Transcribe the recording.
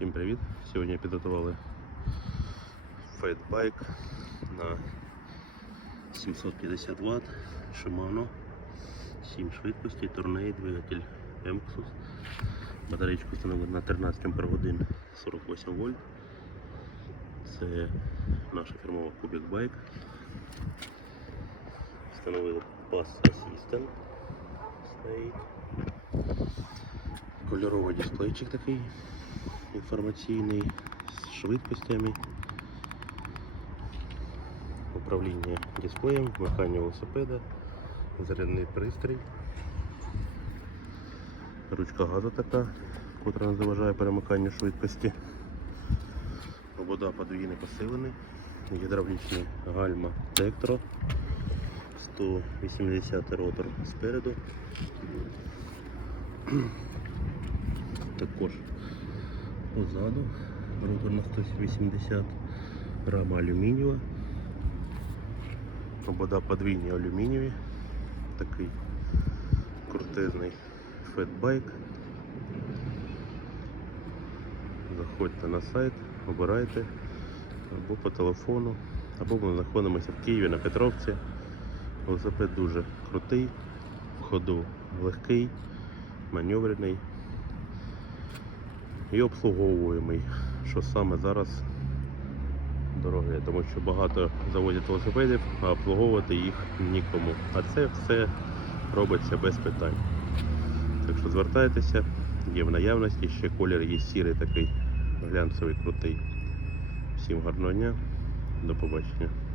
Всім привіт! Сьогодні підготували фейтбайк на 750 Вт Shimano 7 швидкості, турней, двигатель Emxus. Батарейку встановили на 13 ампер годин 48 вольт. Це наша фірмова Kubik Bike. Встановили Pass Assistant. Стоїть. Кольоровий дисплейчик такий інформаційний з швидкостями. Управління дисплеєм, вмикання велосипеда, зарядний пристрій. Ручка газу така, котра не заважає перемиканню швидкості. Обода подвійний посилений, гідравлічні гальма Tektro, 180 ротор спереду. Також позаду ротор на 180 рама алюмінієва. Обода подвійні алюмінієві. Такий крутезний фетбайк. Заходьте на сайт, обирайте або по телефону, або ми знаходимося в Києві на Петровці. Велосипед дуже крутий, в ходу легкий, маневрений і обслуговуємий, що саме зараз дороге, тому що багато заводять велосипедів, а обслуговувати їх нікому. А це все робиться без питань. Так що звертайтеся, є в наявності, ще колір є сірий такий глянцевий крутий. Всім гарного дня, до побачення.